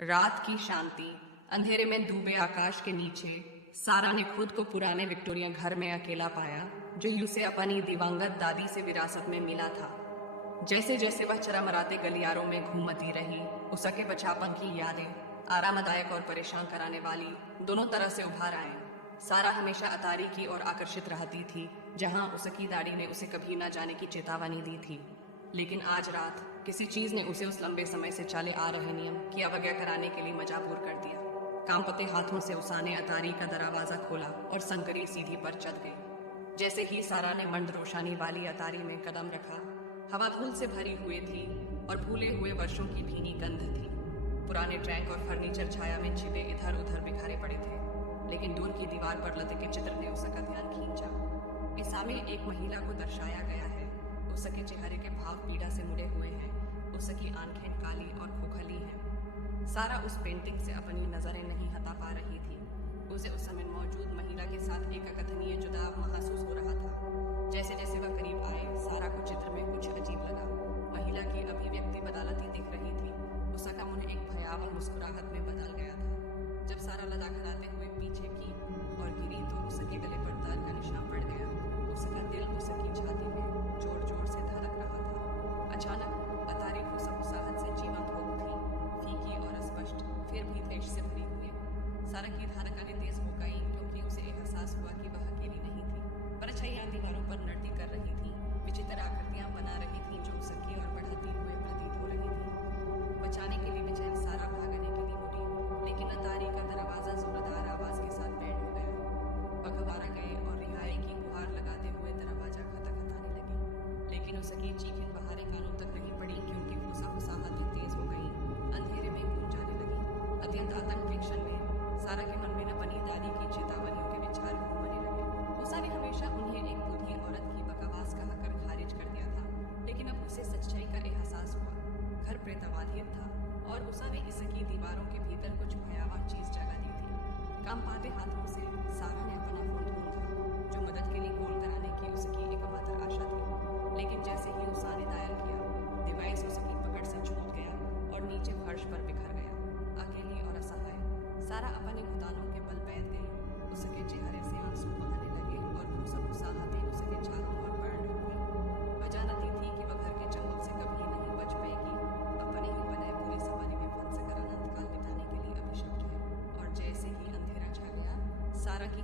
रात की शांति, अंधेरे में डूबे आकाश के नीचे सारा ने खुद को पुराने विक्टोरिया घर में अकेला पाया जो उसे अपनी दिवंगत दादी से विरासत में मिला था। जैसे जैसे वह चरमराते गलियारों में घूमती रही, उसके बचपन की यादें आरामदायक और परेशान कराने वाली दोनों तरह से उभार आए। सारा हमेशा अतारी की ओर आकर्षित रहती थी, जहां उसकी दादी ने उसे कभी न जाने की चेतावनी दी थी। लेकिन आज रात किसी चीज ने उसे उस लंबे समय से चले आ रहे नियम की अवज्ञा कराने के लिए मजबूर कर दिया। कांपते हाथों से उसने अतारी का दरवाजा खोला और संकरी सीढ़ी पर चढ़ गई। जैसे ही सारा ने मंद रोशनी वाली अतारी में कदम रखा, हवा धूल से भरी हुई थी और भूले हुए वर्षों की भीनी गंध थी। पुराने ट्रैंक और फर्नीचर छाया में छिपे इधर उधर बिखरे पड़े थे, लेकिन दूर की दीवार पर लटके चित्र ने उसका ध्यान खींचा। इसमें एक महिला को दर्शाया गया है। उसके चेहरे के भाव पीड़ा से मुड़े हुए हैं, उसकी आंखें काली और खोखली हैं। सारा उस पेंटिंग से अपनी नजरें नहीं हटा पा रही थी। उसे उस समय मौजूद महिला के साथ एक अकथनीय जुड़ाव महसूस हो रहा था। जैसे जैसे वह करीब आए, सारा को चित्र में कुछ अजीब लगा। महिला की अभिव्यक्ति बदलती दिख रही थी। उसका मुंह एक भयावह मुस्कुराहट में बदल गया था। जब सारा लड़खड़ाते हुए पीछे की और गिरी तो उसके गले पर दर्द का निशान पड़ गया। उसका दिल उसकी छाती में जोर जोर से धड़क रहा था। अचानक अतारी फुसफुसाहट से जीवंत हो उठी, फीकी और अस्पष्ट, फिर भी तेज से भरी हुई। सारा की धड़कनें तेज हो गई क्योंकि उसे एहसास हुआ कि वह अकेली नहीं थी। परछाइयां दीवारों पर नृत्य कर रही थी, विचित्र आकृतियां बना रही थी जो उसकी और बढ़ती हुए प्रतीत हो रही थी। बचाने के लिए बेचैन सारा भागने के लिए मुड़ी, लेकिन अतारी का दरवाजा जोरदार आवाज के साथ बैंड हो गया। वह घबरा गए और रिहाई की गुहार लगाते हुए दरवाजा खटखटाने लगी, लेकिन उसकी चीखें बाहरी कानों तक नहीं पड़ी क्योंकि फुसफुसाहट तेज हो गई, अंधेरे में गूंज जाने लगी। अत्यंत आतंक के क्षण में सारा के मन में अपनी दादी की चेतावनियों के विचार घूमने लगे। उसने हमेशा उन्हें एक बुढ़ी औरत की बकवास कहकर खारिज कर दिया था, लेकिन अब उसे सच्चाई का एहसास हुआ। घर प्रेतवाधित था और उसने इसकी दीवारों के भीतर कुछ भयावह चीज जगा दी थी। कांपते हाथों से सारा ने अपना फोन ढूंढा, जो मदद के लिए कॉल कराने की उसकी एकमात्र आशा थी। लेकिन जैसे ही उसने डायल किया, डिवाइस उसकी पकड़ से छूट गया और नीचे फर्श पर बिखर गया। अकेली और असहाय सारा अपने घुटनों के बल बैठ गई। उसके चेहरे से आंसू बहने लगे और फुसफुसाहटें उसके चारों ओर बर्न हो गई। वह जानती थी कि वह घर के जंगल से कभी नहीं बच पाएगी। अपने ही बनाए पूरे सपने में फंस कर अनंत काल बिताने के लिए अभिशप्त है। और जैसे ही अंधेरा छा गया, सारा की